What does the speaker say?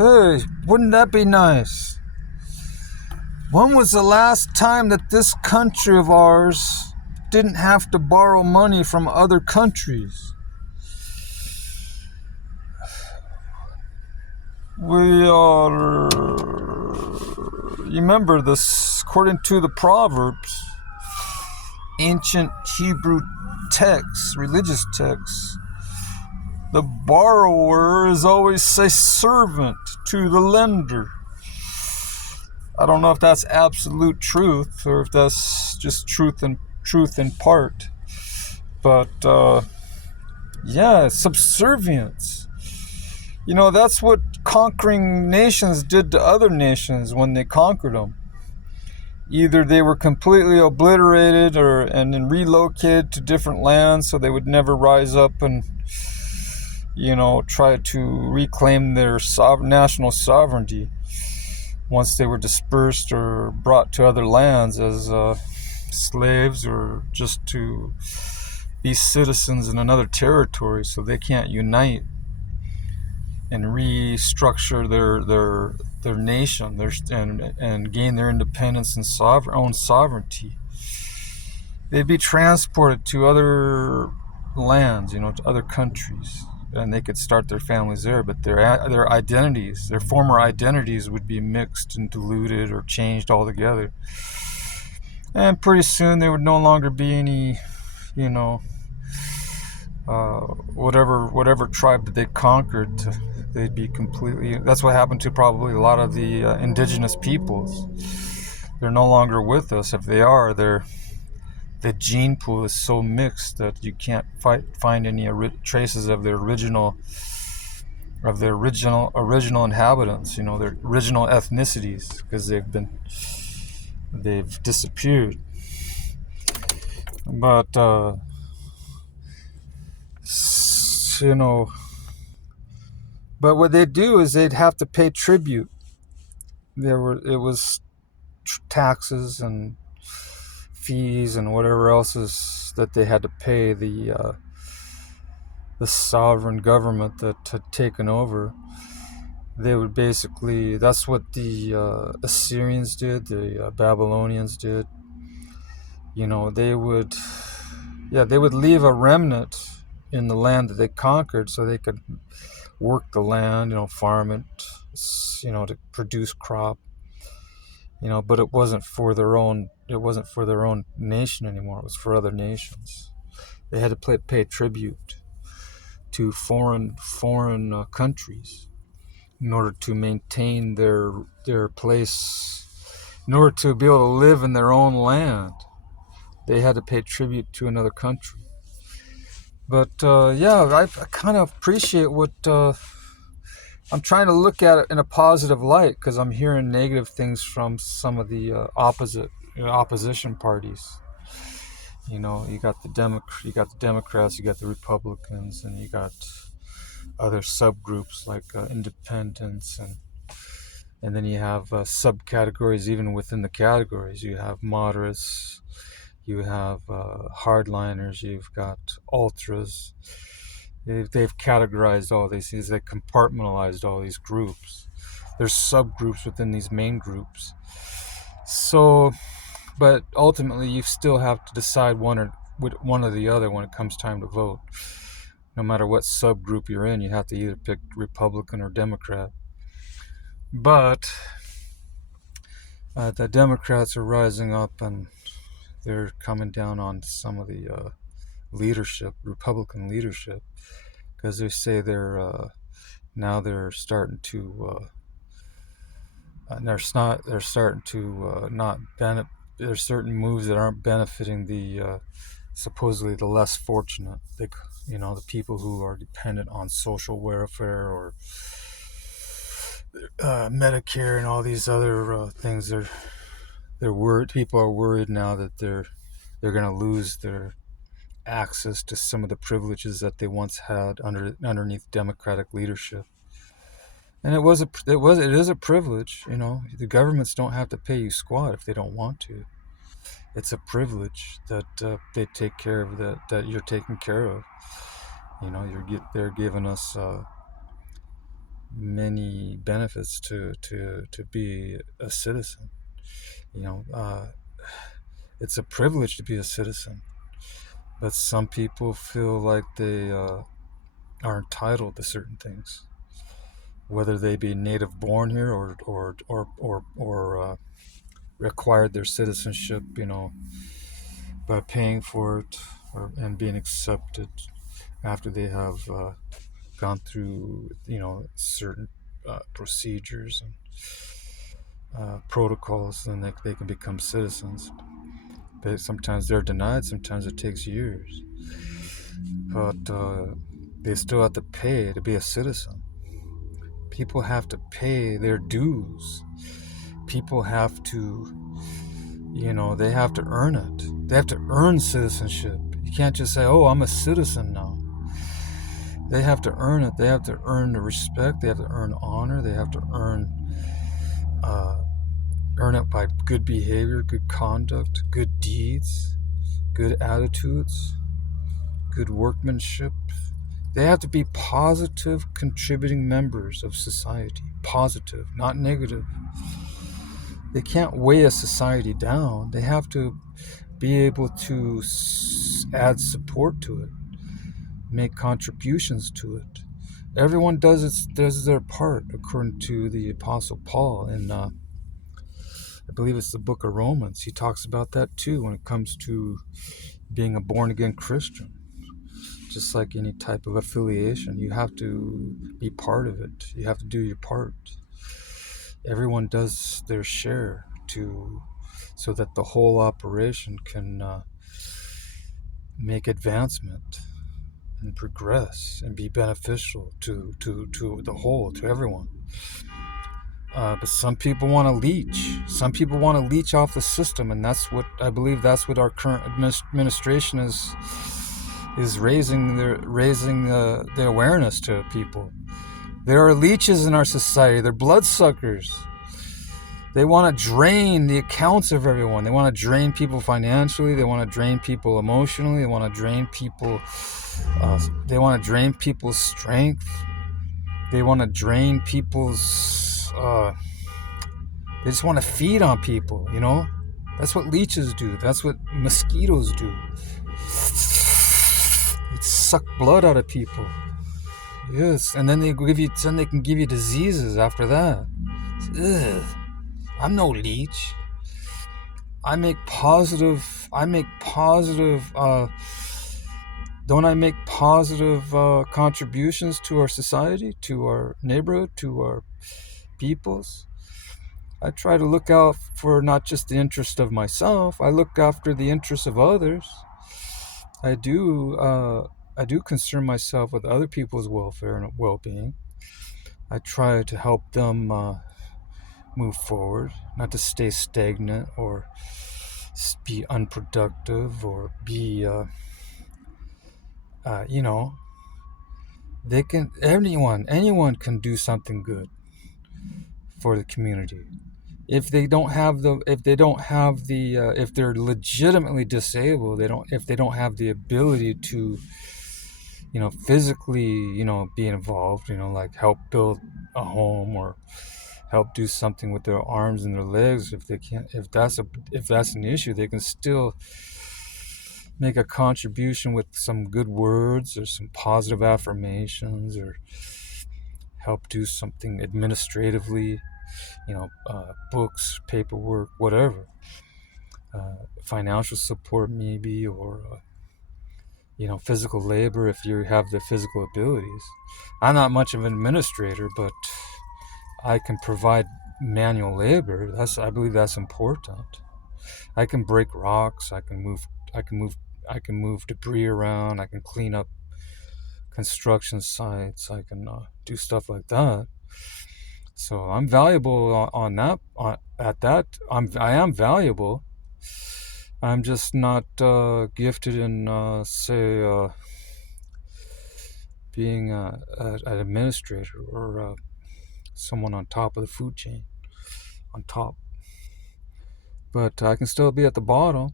Hey, wouldn't that be nice? When was the last time that this country of ours didn't have to borrow money from other countries? We are... Remember this, according to the Proverbs, ancient Hebrew texts, religious texts, the borrower is always a servant to the lender. I don't know if that's absolute truth or if that's just truth in part. But yeah, subservience. You know, that's what conquering nations did to other nations when they conquered them. Either they were completely obliterated and then relocated to different lands so they would never rise up and, try to reclaim their national sovereignty once they were dispersed or brought to other lands as slaves, or just to be citizens in another territory, so they can't unite and restructure their nation, and gain their independence and own sovereignty. They'd be transported to other lands, to other countries, and they could start their families there. But their identities, their former identities, would be mixed and diluted or changed altogether. And pretty soon there would no longer be any, whatever tribe that they conquered. They'd be completely. That's what happened to probably a lot of the indigenous peoples. They're no longer with us. If they are, the gene pool is so mixed that you can't find any traces of their original inhabitants. Their original ethnicities, because they've disappeared. But but what they'd do is they'd have to pay tribute. It was taxes and fees and whatever else is that they had to pay the sovereign government that had taken over. They would basically, that's what the Assyrians did, the Babylonians did. They would leave a remnant in the land that they conquered so they could work the land, farm it, to produce crop. But it wasn't for their own nation anymore. It was for other nations. They had to pay tribute to foreign countries in order to maintain their place. In order to be able to live in their own land, they had to pay tribute to another country. But I kind of appreciate what I'm trying to look at it in a positive light, because I'm hearing negative things from some of the opposition parties. You got the Democrats, you got the Republicans, and you got other subgroups like independents, and then you have subcategories even within the categories. You have moderates, you have hardliners, you've got ultras. They've categorized all these things. They compartmentalized all these groups. There's subgroups within these main groups. So, but ultimately, you still have to decide one or the other when it comes time to vote. No matter what subgroup you're in, you have to either pick Republican or Democrat. But the Democrats are rising up, and they're coming down on some of the Republican leadership, because they say they're starting to there's certain moves that aren't benefiting the supposedly the less fortunate, the people who are dependent on social welfare or Medicare and all these other things. They're worried. People are worried now that they're going to lose their access to some of the privileges that they once had underneath Democratic leadership. And it is a privilege. The governments don't have to pay you squat if they don't want to. It's a privilege that they take care of, that you're taken care of. They're giving us many benefits to be a citizen. It's a privilege to be a citizen, but some people feel like they are entitled to certain things, whether they be native born here or required their citizenship, by paying for it and being accepted after they have gone through, certain procedures and protocols, and they can become citizens. But sometimes they're denied, sometimes it takes years. But they still have to pay to be a citizen. People have to pay their dues. People have to, they have to earn it. They have to earn citizenship. You can't just say, oh, I'm a citizen now. They have to earn it. They have to earn the respect. They have to earn honor. They have to earn it by good behavior, good conduct, good deeds, good attitudes, good workmanship. They have to be positive, contributing members of society. Positive, not negative. They can't weigh a society down. They have to be able to add support to it, make contributions to it. Everyone does their part, according to the Apostle Paul in, I believe it's the book of Romans. He talks about that too when it comes to being a born-again Christian. Just like any type of affiliation, you have to be part of it. You have to do your part. Everyone does their share so that the whole operation can make advancement and progress and be beneficial to the whole, to everyone. But some people want to leech. Some people want to leech off the system, and that's what I believe. That's what our current administration is raising the awareness to people. There are leeches in our society. They're bloodsuckers. They want to drain the accounts of everyone. They want to drain people financially. They want to drain people emotionally. They want to drain people. They want to drain people's strength. They want to drain people's. They just want to feed on people. That's what leeches do. That's what mosquitoes do. They suck blood out of people. Yes, and then they can give you diseases after that. Ugh. I'm no leech. I make positive. Don't I make positive contributions to our society, to our neighborhood, to our peoples? I try to look out for not just the interest of myself. I look after the interests of others. I do concern myself with other people's welfare and well-being. I try to help them move forward, not to stay stagnant or be unproductive or be, anyone can do something good for the community. If they're legitimately disabled, if they don't have the ability to, physically, be involved, like help build a home or help do something with their arms and their legs. If that's an issue, they can still make a contribution with some good words or some positive affirmations, or help do something administratively, books, paperwork, whatever, financial support maybe, or physical labor if you have the physical abilities. I'm not much of an administrator, but I can provide manual labor. I believe that's important. I can break rocks. I can move debris around. I can clean up construction sites. I can do stuff like that. So I'm valuable I am valuable. I'm just not gifted in, being an administrator or someone on top of the food chain, on top. But I can still be at the bottom.